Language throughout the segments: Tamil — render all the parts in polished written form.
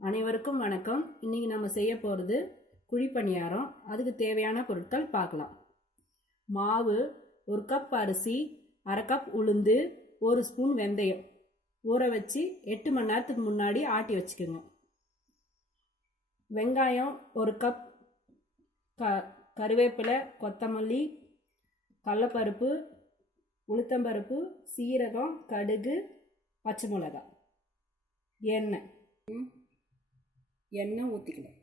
அனைவருக்கும் வணக்கம். இன்னைக்கு நம்ம செய்ய போகிறது குழி பணியாரம். அதுக்கு தேவையான பொருட்கள் பார்க்கலாம். மாவு, 1 கப் அரிசி, 1/2 கப் உளுந்து, 1 ஸ்பூன் வெந்தயம் ஊற வச்சு 8 மணி நேரத்துக்கு முன்னாடி ஆட்டி வச்சுக்கோங்க. வெங்காயம் 1 கப், கருவேப்பிலை, கொத்தமல்லி, கடலைப்பருப்பு, உளுத்தம்பருப்பு, சீரகம், கடுகு, பச்சை மிளகாய், எண்ணெய் ஊற்றிக்கலாம்.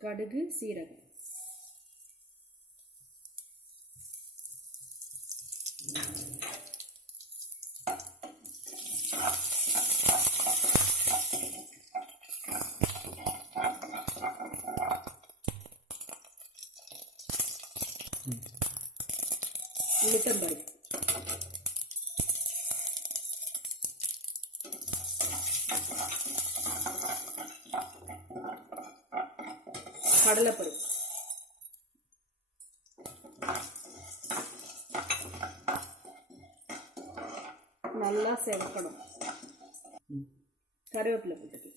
கடுகு, சீரகம், உளுத்தம்பருப்பு, கடலைப்பருப்பு, நல்லா செவக்கணும். கருவேப்பிலை போட்டுக்கு,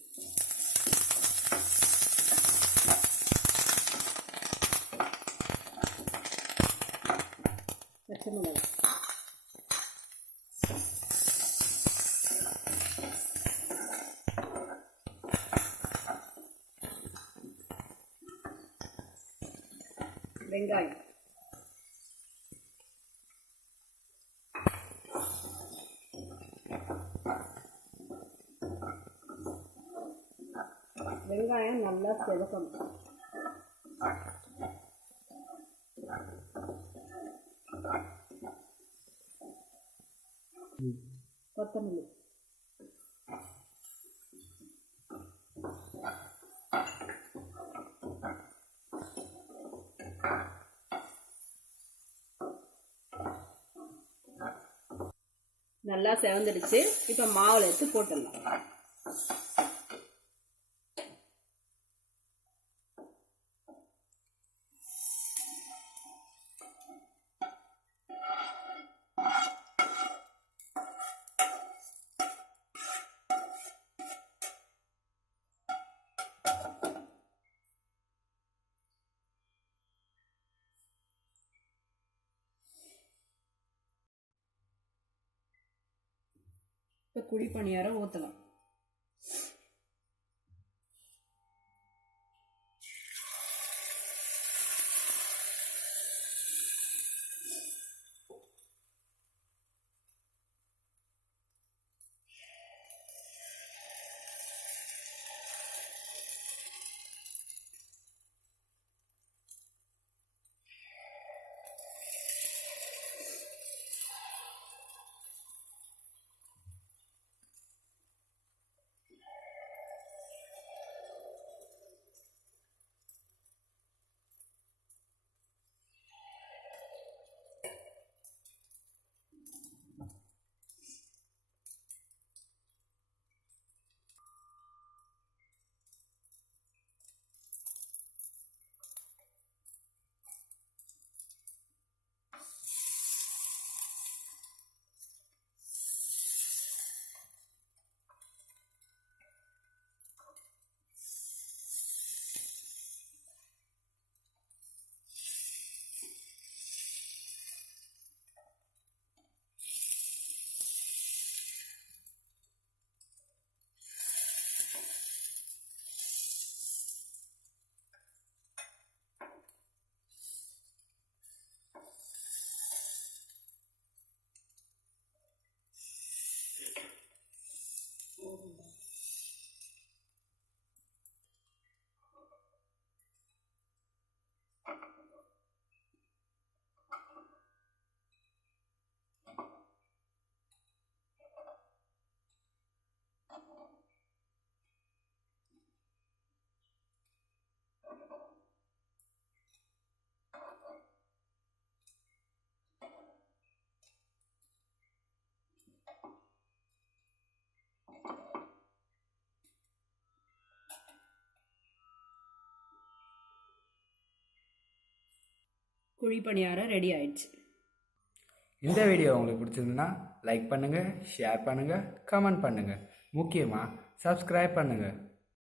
பச்சை மிளகாய், வெங்காயம், வெங்காயம் நல்லா செவக்கணும். கொத்தமல்லி, நல்லா செவந்துடுச்சு. இப்போ மாவுல எடுத்து போட்டுடலாம். இப்போ குழி பணியாரம் ஊற்றலாம். குழி பணியாரம் ரெடி ஆயிடுச்சு. இந்த வீடியோ உங்களுக்கு பிடிச்சிருந்துன்னா லைக் பண்ணுங்கள், ஷேர் பண்ணுங்கள், கமெண்ட் பண்ணுங்கள், முக்கியமாக சப்ஸ்கிரைப் பண்ணுங்கள்.